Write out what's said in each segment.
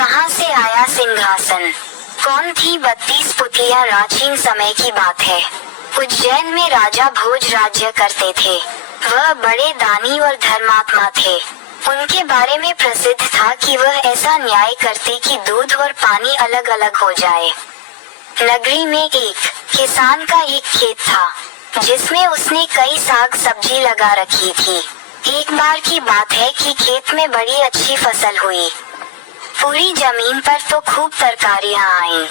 कहां से आया सिंहासन? कौन थी 32 पुत्रियां? प्राचीन समय की बात है। उज्जैन में राजा भोज राज्य करते थे। वह बड़े दानी और धर्मात्मा थे। उनके बारे में प्रसिद्ध था कि वह ऐसा न्याय करते कि दूध और पानी अलग अलग हो जाए। नगरी में एक किसान का एक खेत था, जिसमें उसने कई साग सब्जी लगा रखी थी। एक बार की बात है कि खेत में बड़ी अच्छी फसल हुई। पूरी जमीन पर तो खूब तरकारियां आईं,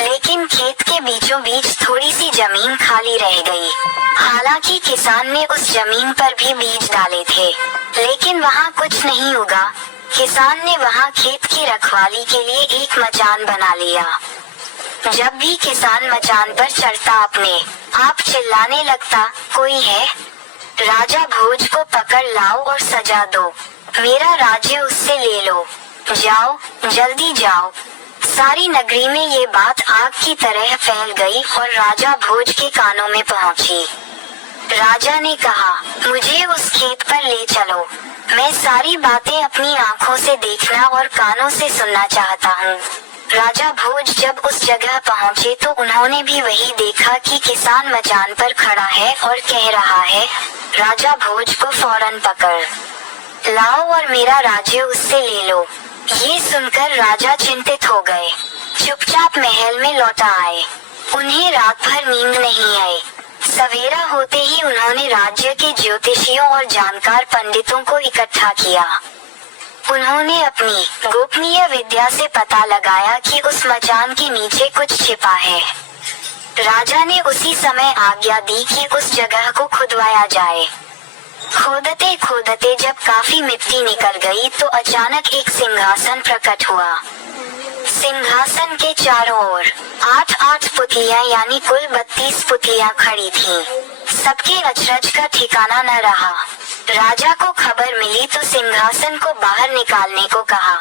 लेकिन खेत के बीचों बीच थोड़ी सी जमीन खाली रह गई। हालांकि किसान ने उस जमीन पर भी बीज डाले थे, लेकिन वहां कुछ नहीं उगा। किसान ने वहां खेत की रखवाली के लिए एक मचान बना लिया। जब भी किसान मचान पर चढ़ता अपने आप चिल्लाने लगता, कोई है? राजा भोज को पकड़ लाओ और सजा दो, मेरा राज्य उससे ले लो, जाओ, जल्दी जाओ। सारी नगरी में ये बात आग की तरह फैल गई और राजा भोज के कानों में पहुंची। राजा ने कहा, मुझे उस खेत पर ले चलो, मैं सारी बातें अपनी आंखों से देखना और कानों से सुनना चाहता हूँ। राजा भोज जब उस जगह पहुँचे तो उन्होंने भी वही देखा कि किसान मचान पर खड़ा है और कह रहा है, राजा भोज को फौरन पकड़ लाओ और मेरा राज्य उससे ले लो। ये सुनकर राजा चिंतित हो गए। चुपचाप महल में लौट आए। उन्हें रात भर नींद नहीं आई। सवेरा होते ही उन्होंने राज्य के ज्योतिषियों और जानकार पंडितों को इकट्ठा किया। उन्होंने अपनी गोपनीय विद्या से पता लगाया कि उस मचान के नीचे कुछ छिपा है। राजा ने उसी समय आज्ञा दी कि उस जगह को खुदवाया जाए। खोदते खोदते जब काफी मिट्टी निकल गई तो अचानक एक सिंहासन प्रकट हुआ। सिंहासन के चारों ओर 8-8 पुतलियां यानी कुल 32 पुतलियां खड़ी थीं। सबके अचरज का ठिकाना न रहा। राजा को खबर मिली तो सिंहासन को बाहर निकालने को कहा,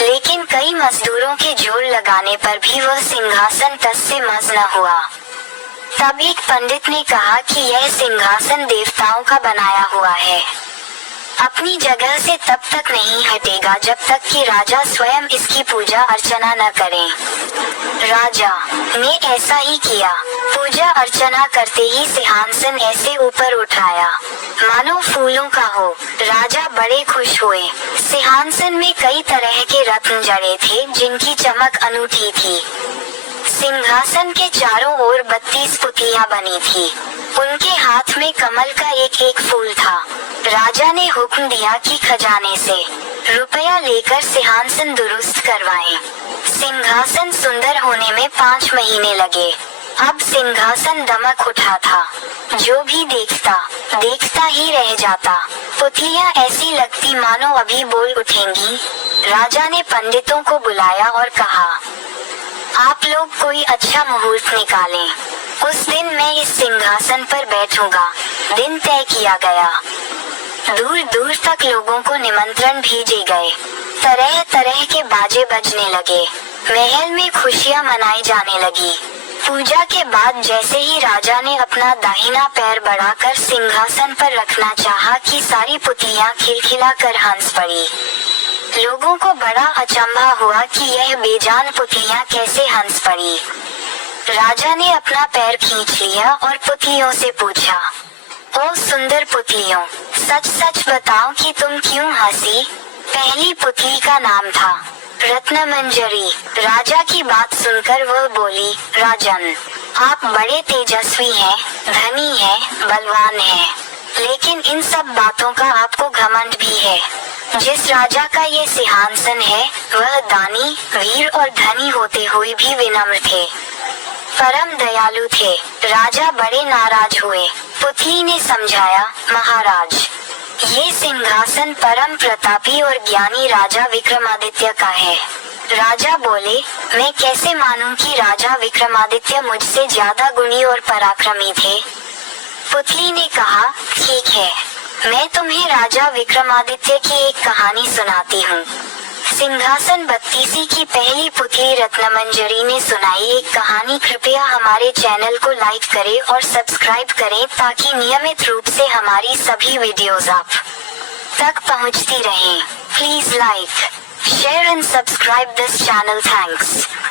लेकिन कई मजदूरों के जोर लगाने पर भी वह सिंहासन टस से मस न हुआ। तब एक पंडित ने कहा कि यह सिंहासन देवताओं का बनाया हुआ है, अपनी जगह से तब तक नहीं हटेगा जब तक कि राजा स्वयं इसकी पूजा अर्चना न करें। राजा ने ऐसा ही किया। पूजा अर्चना करते ही सिंहासन ऐसे ऊपर उठाया मानो फूलों का हो। राजा बड़े खुश हुए। सिंहासन में कई तरह के रत्न जड़े थे जिनकी चमक अनूठी थी। सिंहासन के चारों ओर 32 पुतलियां बनी थी। उनके हाथ में कमल का एक एक फूल था। राजा ने हुक्म दिया कि खजाने से रुपया लेकर सिंहासन दुरुस्त करवाएं। सिंहासन सुंदर होने में 5 महीने लगे। अब सिंहासन दमक उठा था। जो भी देखता देखता ही रह जाता। पुतलियां ऐसी लगती मानो अभी बोल उठेंगी। राजा ने पंडितों को बुलाया और कहा, आप लोग कोई अच्छा मुहूर्त निकालें। उस दिन मैं इस सिंहासन पर बैठूंगा। दिन तय किया गया। दूर दूर तक लोगों को निमंत्रण भेजे गए। तरह तरह के बाजे बजने लगे। महल में खुशियां मनाई जाने लगी। पूजा के बाद जैसे ही राजा ने अपना दाहिना पैर बढ़ाकर सिंहासन पर रखना चाहा कि सारी पुतलियां खिलखिलाकर हंस पड़ी। लोगों को बड़ा अचंभा हुआ कि यह बेजान पुतलियां कैसे हंस पड़ी। राजा ने अपना पैर खींच लिया और पुतलियों से पूछा, ओ सुंदर पुतलियों, सच सच बताओ कि तुम क्यों हंसी? पहली पुतली का नाम था रत्नमंजरी। राजा की बात सुनकर वह बोली, राजन, आप बड़े तेजस्वी हैं, धनी हैं, बलवान हैं, लेकिन इन सब बातों का आपको घमंड भी है। जिस राजा का ये सिंहासन है वह दानी, वीर और धनी होते हुए भी विनम्र थे, परम दयालु थे। राजा बड़े नाराज हुए। पुतली ने समझाया, महाराज, ये सिंहासन परम प्रतापी और ज्ञानी राजा विक्रमादित्य का है। राजा बोले, मैं कैसे मानूं कि राजा विक्रमादित्य मुझसे ज्यादा गुणी और पराक्रमी थे? पुतली ने कहा, ठीक है, मैं तुम्हें राजा विक्रमादित्य की एक कहानी सुनाती हूँ। सिंहासन 32 की पहली पुतली रत्नमंजरी ने सुनाई एक कहानी। कृपया हमारे चैनल को लाइक करें और सब्सक्राइब करें ताकि नियमित रूप से हमारी सभी वीडियोस आप तक पहुंचती रहें। Please like, share and subscribe this channel. Thanks.